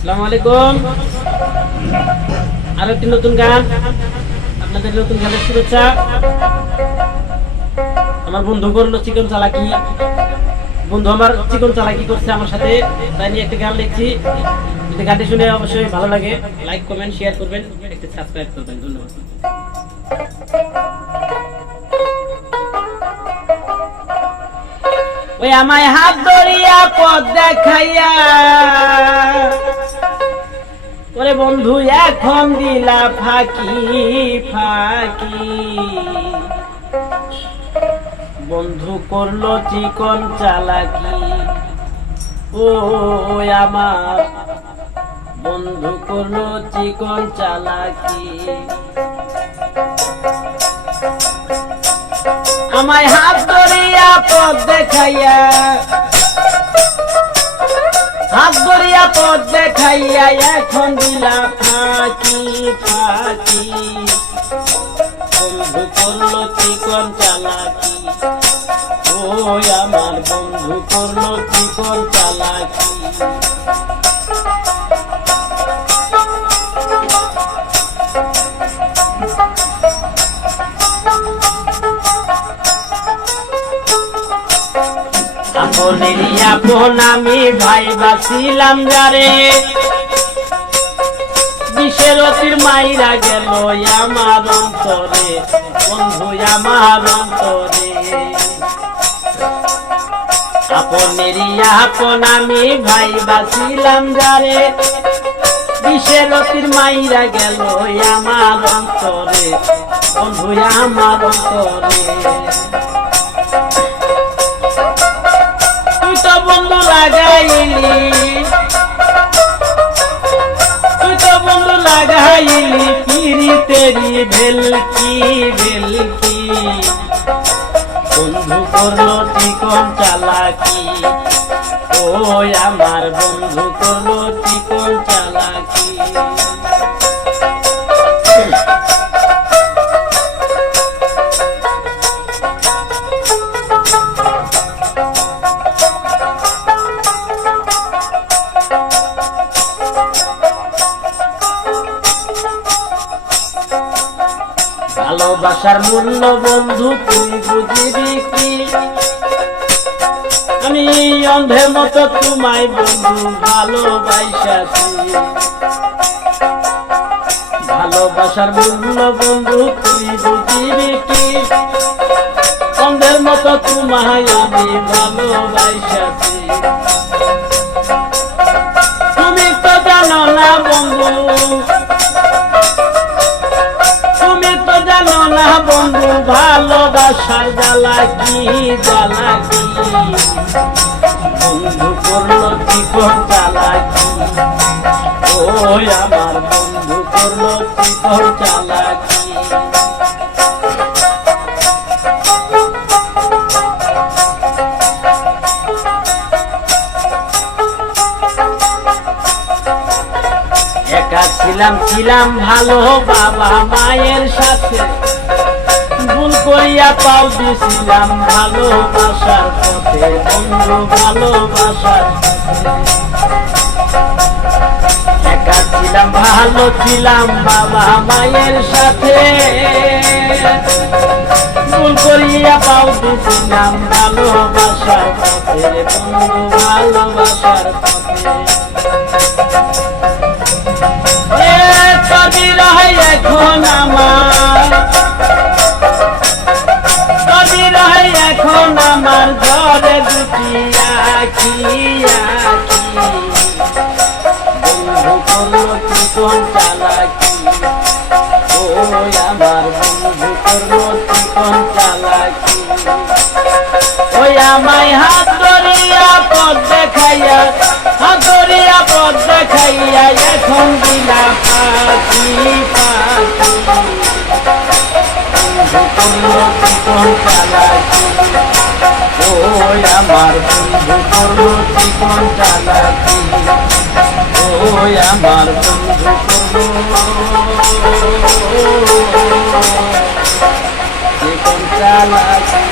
আসসালামু আলাইকুম। আরো একটি নতুন গান, আপনাদের নতুন গানের শুভেচ্ছা। আমার বন্ধু করলো চিকন চালাকি, বন্ধু আমার চিকন চালাকি করছে আমার সাথে, তাই নিয়ে একটা গান লিখছি। যদি গানটি শুনে অবশ্যই ভালো লাগে, লাইক কমেন্ট শেয়ার করবেন, একটা সাবস্ক্রাইব করবেন। ধন্যবাদ। ওই আমায় হাত ধরিয়া পথ দেখাইয়া, ওরে বন্ধু এখন দিলা ফাঁকি ফাঁকি, বন্ধু করলো চিকন চালাকি। ও আমার বন্ধু করলো চিকন চালাকি। আমায় হাত ধরিয়া পথ দেখাইয়া, হাত ধরিয়া পথ দেখাইয়া এখন দিলা ফাঁকি ফাঁকি, বন্ধু করলো চিকন চালাকি। ও আমার বন্ধু করলো চিকন চালাকি। আপনেরই আপন আমি ভাইবাছিলাম যারে, বিষের অতির মাইরা গেল আমার অন্তরে, বন্ধু আমার অন্তরে। আপনেরই আপন আমি ভাইবাছিলাম যারে, বিষের অতির মাইরা গেল আমার অন্তরে, বন্ধু আমার অন্তরে। বন্ধু লাগাইলি, তুই তো বন্ধু লাগাইলি পিরিতেরি ভেলকি ভেলকি, বন্ধু করলো চিকন চালাকি। ও আমার বন্ধু করলো চিকন চালাকি। ভালোবাসার মূল্য বন্ধু তুই বুঝিবি কি, আমি অন্ধের মতো তোমায় বন্ধু ভালোবাসি। ভালোবাসার মূল্য বন্ধু তুই বুঝিবি কি, অন্ধের মতো তোমায় আমি ভালোবাসি। তুমি তো জানো না বন্ধু, বন্ধু ভালোবাসার জ্বালাকি জ্বালাকি, বন্ধু করলো চিকন চালাকি। ও আমার বন্ধু করলো চিকন চালাকি। একা ছিলাম ছিলাম ভালো বাবা মায়ের সাথে, ভুল করিয়া পাও দিছিলাম ভালোবাসার পথে, বন্ধু ভালোবাসার পথে। একা ছিলাম ভালো ছিলাম বাবা মায়ের সাথে, ভুল করিয়া পাও দিছিলাম ভালোবাসার পথে, বন্ধু ভালোবাসার পথে। তবে রহে এখন আমার, তবে রহে এখন আমার ঘরে দুটি আখি আখি, বন্ধু করলো চিকন চালাকি। ও আমার বন্ধু করলো চিকন চালাকি। ওই আমায় হাত ধরিয়া পথ দেখাইয়া, হাত ধরিয়া পথ দেখাইয়া এখন দিলা ফাঁকি ফাঁকি, বন্ধু করলো চিকন চালাকি। ও আমার বন্ধু করলো চিকন চালাকি। ও আমার বন্ধু করলো চিকন চালাকি।